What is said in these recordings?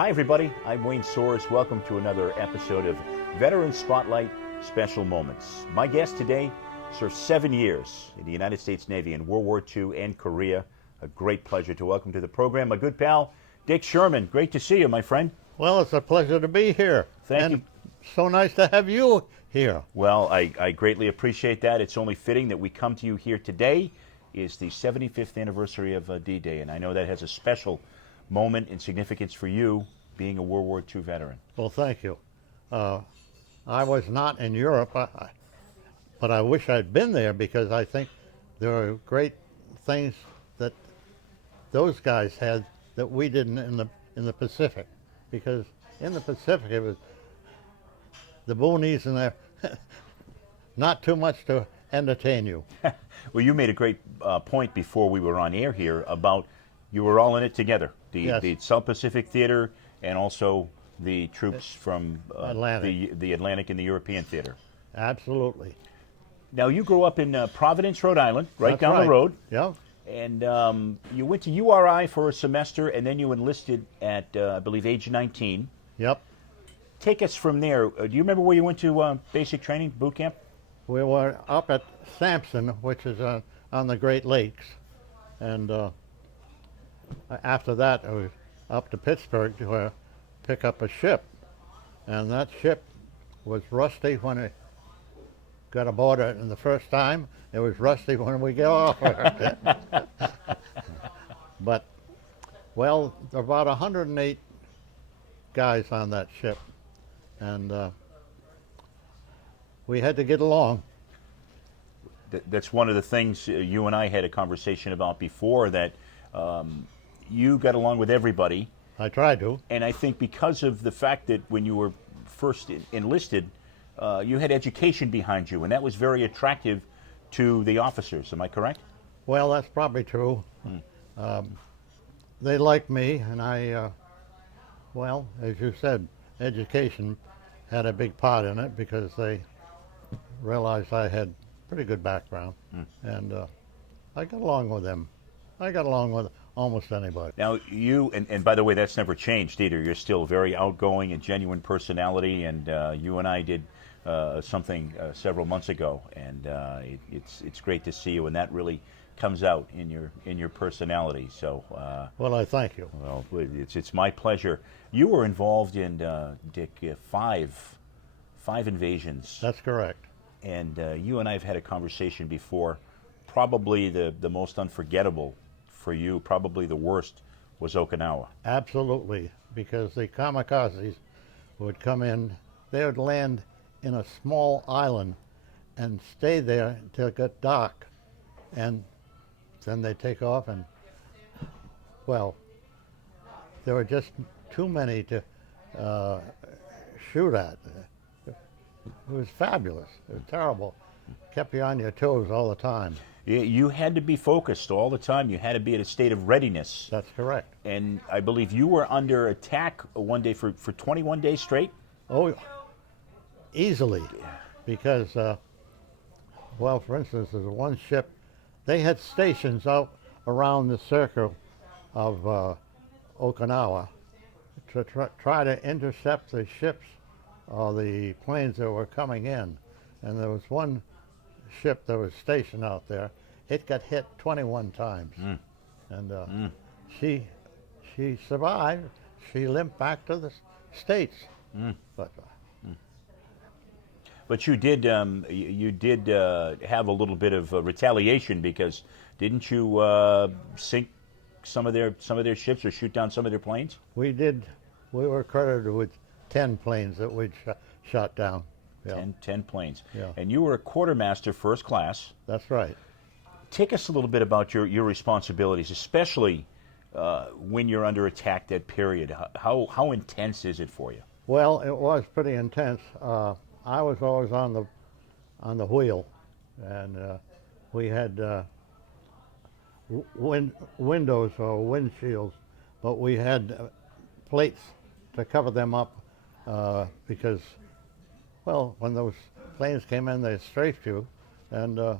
Hi, everybody. I'm Wayne Soares. Welcome to another episode of Veteran Spotlight Special Moments. My guest today served 7 years in the United States Navy in World War II and Korea. A great pleasure to welcome to the program my good pal, Dick Sherman. Great to see you, my friend. Well, it's a pleasure to be here. Thank you. So nice to have you here. Well, I greatly appreciate that. It's only fitting that we come to you here today. Is the 75th anniversary of D-Day, and I know that has a special moment and significance for you, being a World War II veteran. Well, thank you. I was not in Europe, but I wish I'd been there because I think there are great things that those guys had that we didn't in the Pacific. Because in the Pacific, it was the boonies and there, not too much to entertain you. Well, you made a great point before we were on air here about you were all in it together. The South Pacific Theater and also the troops from the Atlantic and the European Theater. Absolutely. Now, you grew up in Providence, Rhode Island, That's down right. the road. Yeah. And you went to URI for a semester, and then you enlisted at, I believe, age 19. Yep. Take us from there. Do you remember where you went to basic training, boot camp? We were up at Sampson, which is on the Great Lakes. And after that, I was up to Pittsburgh to pick up a ship. And that ship was rusty when it got aboard it the first time. It was rusty when we got off it. But, well, there were about 108 guys on that ship. And we had to get along. That's one of the things you and I had a conversation about before, that you got along with everybody. I tried to. And I think because of the fact that when you were first enlisted, you had education behind you, and that was very attractive to the officers. Am I correct? Well, that's probably true. They liked me, and well, as you said, education had a big part in it because they realized I had pretty good background, and I got along with them. I got along with almost anybody. Now, you, and by the way, that's never changed either. You're still very outgoing and genuine personality, and you and I did something several months ago, and it's great to see you, and that really comes out in your personality. So, well, I thank you. Well, it's my pleasure. You were involved in Dick, five invasions. That's correct. And you and I have had a conversation before. Probably the most unforgettable for you, probably the worst, was Okinawa. Absolutely, because the kamikazes would come in. They would land in a small island and stay there until it got dark, and then they take off. And well, there were just too many to shoot at. It was fabulous. It was terrible. Kept you on your toes all the time. You had to be focused all the time. You had to be in a state of readiness. That's correct. And I believe you were under attack one day for 21 days straight? Oh, easily. Because, well, for instance, there's one ship. They had stations out around the circle of Okinawa to try to intercept the ships or the planes that were coming in. And there was one ship that was stationed out there. It got hit 21 times. And she survived. She limped back to the States. But you did have a little bit of retaliation, because didn't you sink some of their ships or shoot down some of their planes? We did. We were credited with 10 planes that we'd shot down. Yeah. 10 planes. Yeah. And you were a quartermaster first class. That's right. Take us a little bit about your responsibilities, especially when you're under attack that period. How intense is it for you? Well, it was pretty intense. I was always on the wheel, and we had windows or windshields, but we had plates to cover them up because, well, when those planes came in, they strafed you, and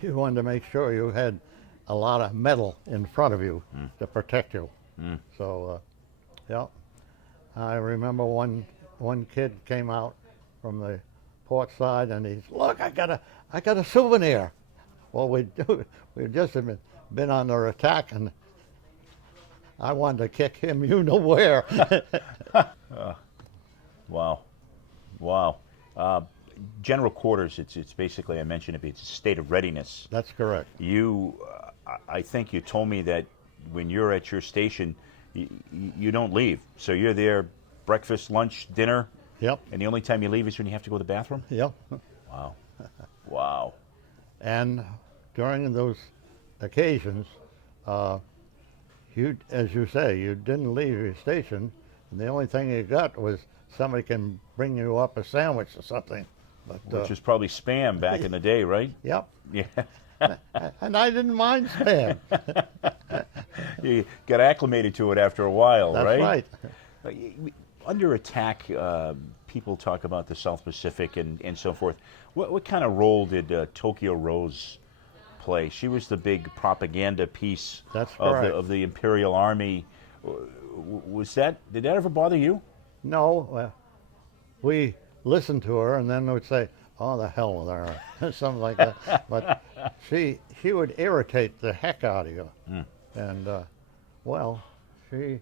you wanted to make sure you had a lot of metal in front of you to protect you. So, yeah. I remember one kid came out from the port side and he's, look, I got a souvenir. Well, we'd just been under attack, and I wanted to kick him, you know where. Wow. Wow. General quarters, it's basically, I mentioned it, it's a state of readiness. That's correct. I think you told me that when you're at your station, you don't leave. So you're there breakfast, lunch, dinner, Yep. and the only time you leave is when you have to go to the bathroom? Yep. Wow. Wow. And during those occasions, you, as you say, you didn't leave your station, and the only thing you got was somebody can bring you up a sandwich or something. But, Which was probably Spam back in the day, right? Yep. Yeah. And I didn't mind Spam. You got acclimated to it after a while, That's right? right. Under attack, people talk about the South Pacific and so forth. What kind of role did Tokyo Rose play? She was the big propaganda piece That's of correct. of the Imperial Army. Did that ever bother you? No, we listened to her, and then we'd say, "Oh, the hell with her," something like that. But she would irritate the heck out of you, and well, there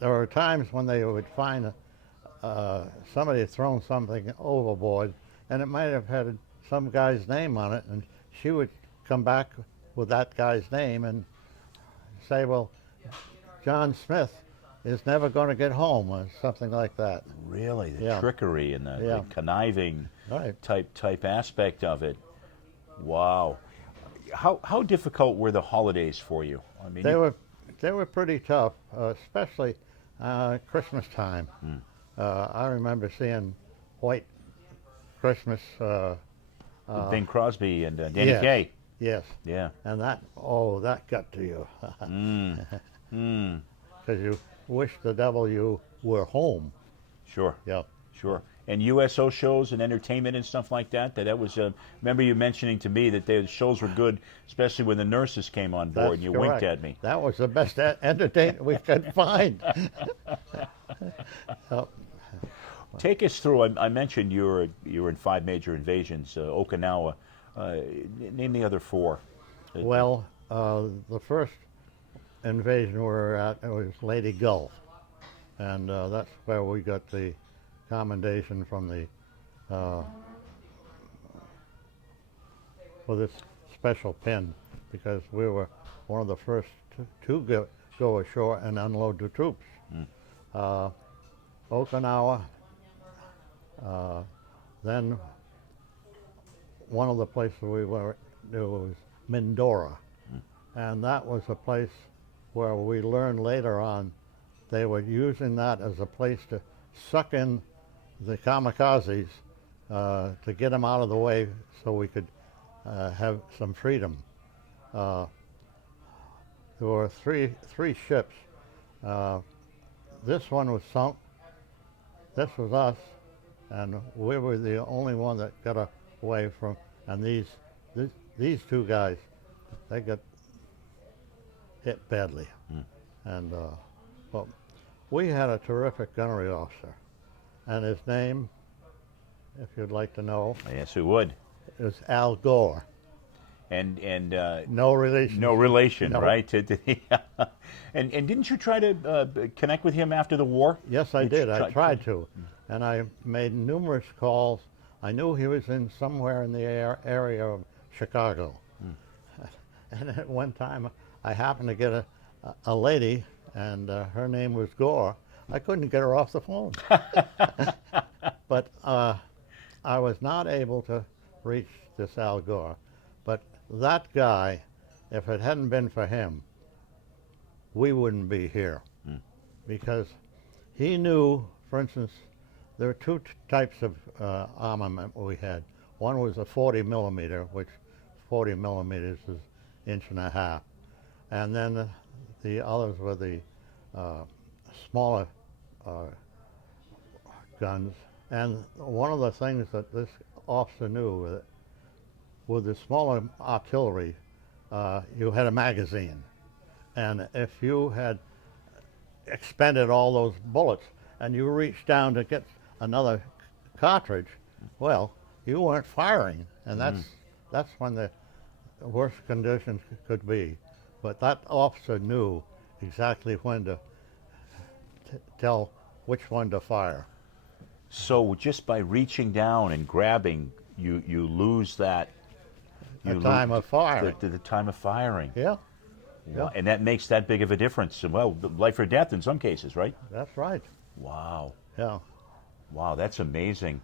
were times when they would find somebody had thrown something overboard, and it might have had some guy's name on it, and she would come back with that guy's name and say, "Well, John Smith is never going to get home," or something like that. Really, the Yeah. trickery and the Yeah. conniving Right. type aspect of it. Wow. How difficult were the holidays for you? I mean, They were pretty tough, especially Christmas time. I remember seeing White Christmas. Bing Crosby and Danny Yes. Kaye. Yes, Yeah. and that got to you. Because you wish the devil you were home. Sure. Yeah. Sure. And USO shows and entertainment and stuff like that. That was. Remember you mentioning to me that the shows were good, especially when the nurses came on board. That's And you correct. winked at me. That was the best entertainment we could find. Oh, Take us through. I mentioned you were in 5 major invasions. Okinawa. Name the other 4. well, the first invasion we were at, it was Lady Gulf, and that's where we got the commendation from the for this special pin, because we were one of the first to go ashore and unload the troops. Okinawa, then one of the places we were there was Mindoro, and that was a place where we learned later on they were using that as a place to suck in the kamikazes to get them out of the way so we could have some freedom. There were three ships. This one was sunk. This was us, and we were the only one that got away from. And these 2 guys, they got hit badly. And well, we had a terrific gunnery officer, and his name, if you'd like to know, Yes, we would. is Al Gore. And No relation. no relation, No. right? And didn't you try to connect with him after the war? Yes, I You did. I tried- tried to, and I made numerous calls. I knew he was in somewhere in the area of Chicago. And at one time, I happened to get a lady, and her name was Gore. I couldn't get her off the phone. But I was not able to reach this Al Gore. But that guy, if it hadn't been for him, we wouldn't be here. Because he knew, for instance, there were 2 types of armament we had. One was a 40 millimeter, which 40 millimeters is 1.5 inches. And then the others were the smaller guns. And one of the things that this officer knew, with the smaller artillery, you had a magazine. And if you had expended all those bullets, and you reach down to get another cartridge, well, you weren't firing, and that's when the worst conditions could be. But that officer knew exactly when to tell which one to fire. So just by reaching down and grabbing, you lose that. The time of firing. The time of firing. Yeah, Wow. yeah, And that makes that big of a difference. Well, life or death in some cases, right? that's right. Wow. Yeah. Wow, that's amazing.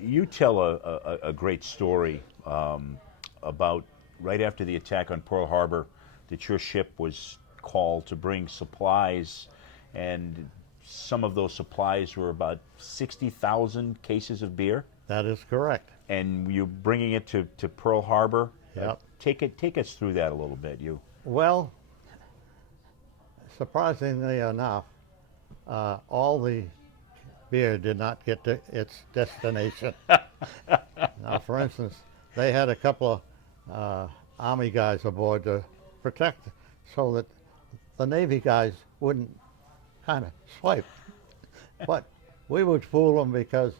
You tell a great story about right after the attack on Pearl Harbor that your ship was called to bring supplies, and some of those supplies were about 60,000 cases of beer, That is correct. and you bringing it to Pearl Harbor. Yep. Take us through that a little bit. You. Well, surprisingly enough, all the beer did not get to its destination. Now, for instance, they had a couple of Army guys aboard to protect, so that the Navy guys wouldn't kind of swipe. But we would fool them, because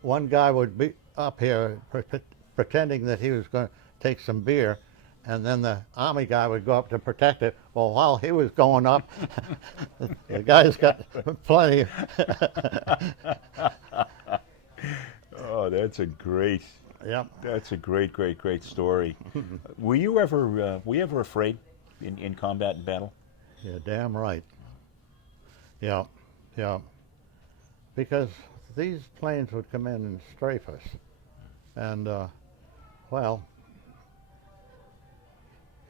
one guy would be up here pretending that he was going to take some beer, and then the Army guy would go up to protect it. Well, while he was going up, the guy's got plenty. Oh, that's a great. Yep. That's a great story. Were you ever afraid in combat and battle? Yeah, damn right. Yeah, yeah. Because these planes would come in and strafe us, and well,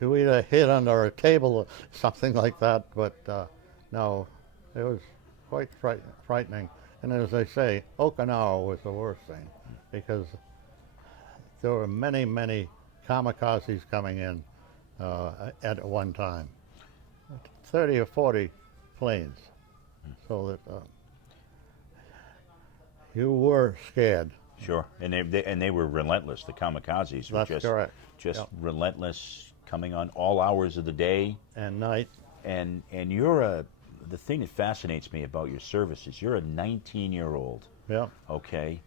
you either hid under a table or something like that. But no, it was quite frightening. And as they say, Okinawa was the worst thing, because there were many kamikazes coming in at one time, 30 or 40 planes, so that you were scared. Sure, and they were relentless. The kamikazes were That's correct. just Yep. relentless, coming on all hours of the day. And night. And the thing that fascinates me about your service is you're a 19-year-old. Yeah. Okay,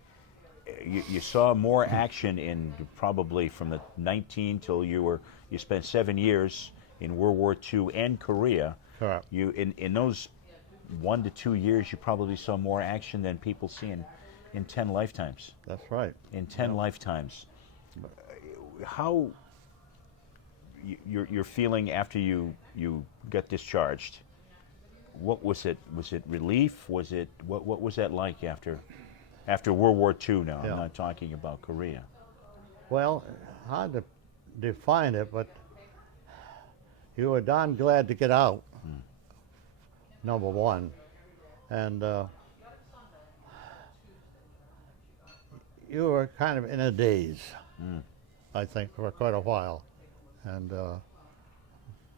you saw more action in probably from the 19 till you spent 7 years in World War II and Korea. Correct. You in those 1 to 2 years, you probably saw more action than people see in 10 lifetimes. That's right. In 10 lifetimes. How you're feeling after you got discharged? What was it? Was it relief? Was it what was that like after World War II? Now Yeah. I'm not talking about Korea. Well, hard to define it, but you were darn glad to get out. Number one, and you were kind of in a daze, I think, for quite a while, and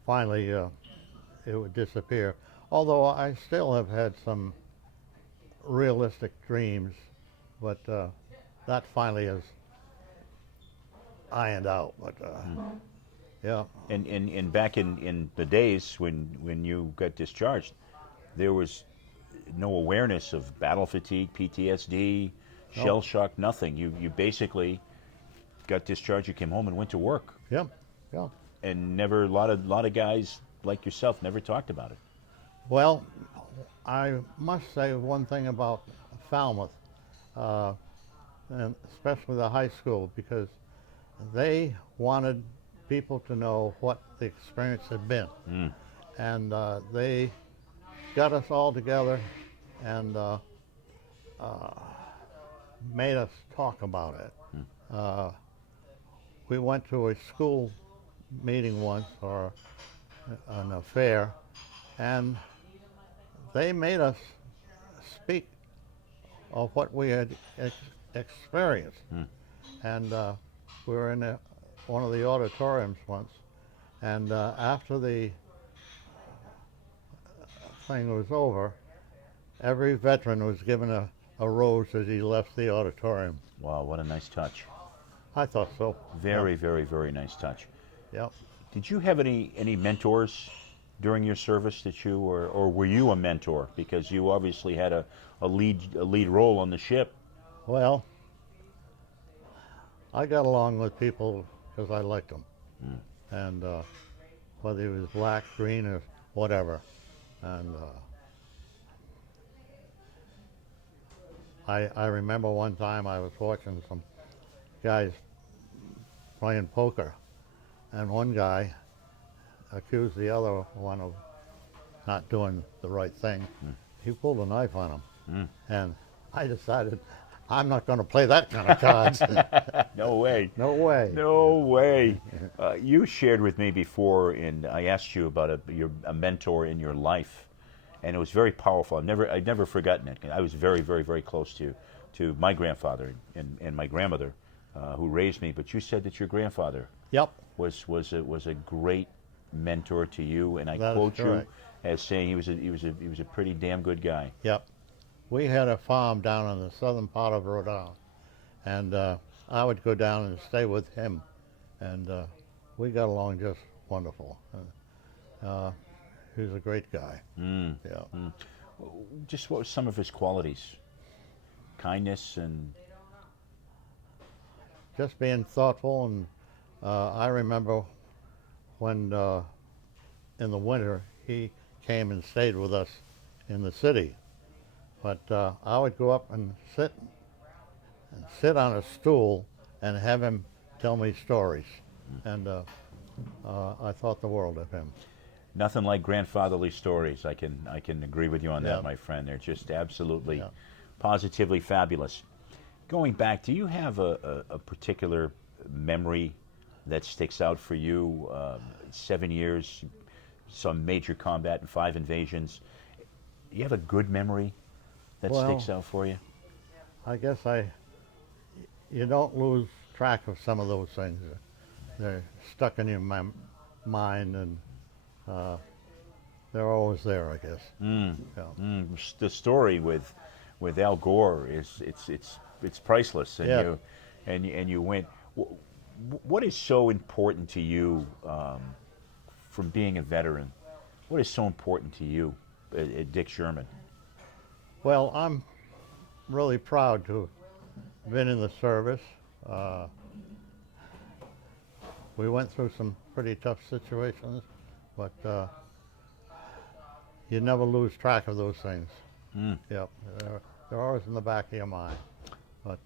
finally it would disappear. Although I still have had some realistic dreams, but that finally is ironed out. But yeah. And back in the days when you got discharged, there was no awareness of battle fatigue, PTSD, shell shock, nothing. You basically got discharged. You came home and went to work. Yeah, yeah. And never a lot of guys like yourself never talked about it. Well, I must say one thing about Falmouth, and especially the high school, because they wanted people to know what the experience had been. And they got us all together and made us talk about it. We went to a school meeting once, or an affair, and they made us speak of what we had experienced. And we were in one of the auditoriums once, and after the thing was over, every veteran was given a rose as he left the auditorium. Wow, what a nice touch. I thought so. Very, very, very nice touch. Yep. Did you have any mentors during your service that you, or were you a mentor? Because you obviously had a lead role on the ship. Well, I got along with people because I liked them, and whether he was black, green, or whatever. And I remember one time I was watching some guys playing poker, and one guy accused the other one of not doing the right thing. He pulled a knife on him, and I decided I'm not going to play that kind of cards. No way. No way. No way. You shared with me before, and I asked you about a mentor in your life, and it was very powerful. I'd never forgotten it. I was very, very, very close to my grandfather and my grandmother, who raised me. But you said that your grandfather Yep. was a great mentor to you, and I That is quote you correct. as saying he was a pretty damn good guy. Yep. We had a farm down in the southern part of Rhode Island, and I would go down and stay with him, and we got along just wonderful. He was a great guy. Yeah. Just what were some of his qualities? Kindness and Just being thoughtful, and I remember when in the winter he came and stayed with us in the city. But I would go up and sit on a stool and have him tell me stories, and I thought the world of him. nothing like grandfatherly stories. I can agree with you on Yeah. that, my friend. They're just absolutely, Yeah. positively fabulous. Going back, do you have a particular memory that sticks out for you? 7 years, some major combat and 5 invasions. Do you have a good memory that Well, sticks out for you? I guess you don't lose track of some of those things. They're stuck in your mind, and they're always there, I guess. Yeah. The story with Al Gore it's priceless, and Yeah. you went. What is so important to you from being a veteran? What is so important to you, Dick Sherman? Well, I'm really proud to have been in the service. We went through some pretty tough situations, but you never lose track of those things. Yep, they're always in the back of your mind. But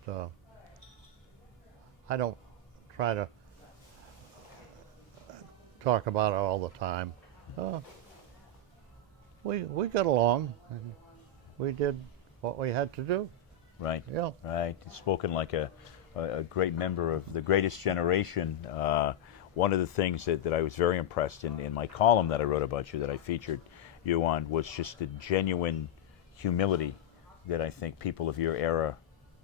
I don't try to talk about it all the time. We got along, and we did what we had to do. Right. Yeah. Right. Spoken like a great member of the greatest generation. One of the things that I was very impressed in my column that I wrote about you, that I featured you on, was just the genuine humility that I think people of your era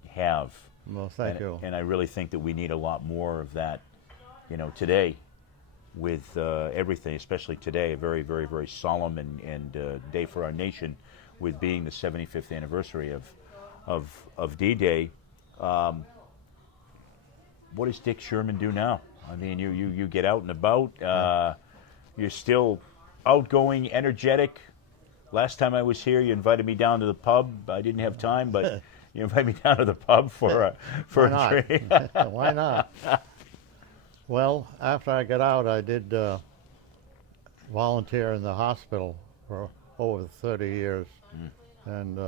have. Well, thank you. And I really think that we need a lot more of that, today, with everything, especially today, a very, very, very solemn and day for our nation, with being the 75th anniversary of D-Day. What does Dick Sherman do now? I mean, you get out and about. You're still outgoing, energetic. Last time I was here, you invited me down to the pub. I didn't have time, but you invited me down to the pub for a drink. Why not? Well, after I got out, I did volunteer in the hospital for over 30 years, and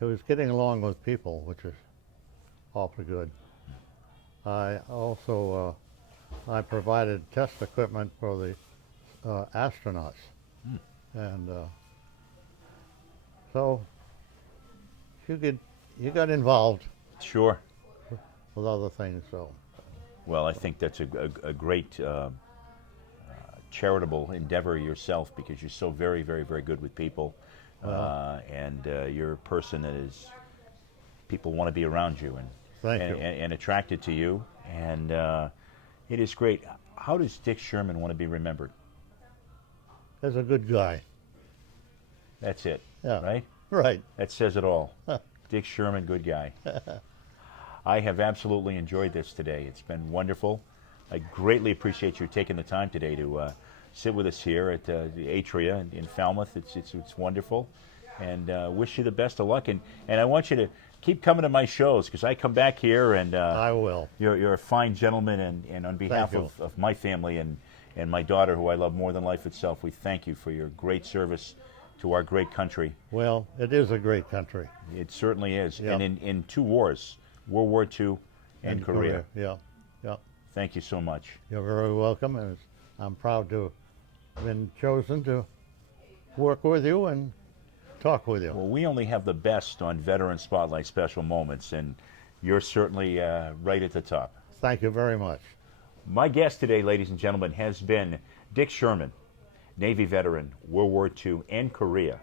it was getting along with people, which is awfully good. I also I provided test equipment for the astronauts, and so you got involved Sure. with other things. So Well, I think that's a great charitable endeavor yourself, because you're so very, very, very good with people, and you're a person that is people want to be around you Thank you. and attracted to you, and it is great. How does Dick Sherman want to be remembered? as a good guy. That's it, Yeah. right? Right. That says it all. Dick Sherman, good guy. I have absolutely enjoyed this today. It's been wonderful. I greatly appreciate you taking the time today sit with us here at the Atria in Falmouth. It's wonderful, and wish you the best of luck. And I want you to keep coming to my shows, because I come back here, and I will. You're a fine gentleman, and on behalf of my family and my daughter, who I love more than life itself, we thank you for your great service to our great country. Well, it is a great country. It certainly is. Yep. And in two wars, World War II and Korea. Yeah, yeah. Thank you so much. You're very welcome, and I'm proud to have been chosen to work with you and talk with you. Well, we only have the best on Veteran Spotlight Special Moments, and you're certainly right at the top. Thank you very much. My guest today, ladies and gentlemen, has been Dick Sherman, Navy veteran, World War II and Korea.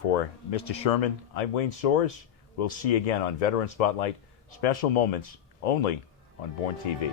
For Mr. Sherman, I'm Wayne Soares. We'll see you again on Veteran Spotlight Special Moments, only on Bourne TV.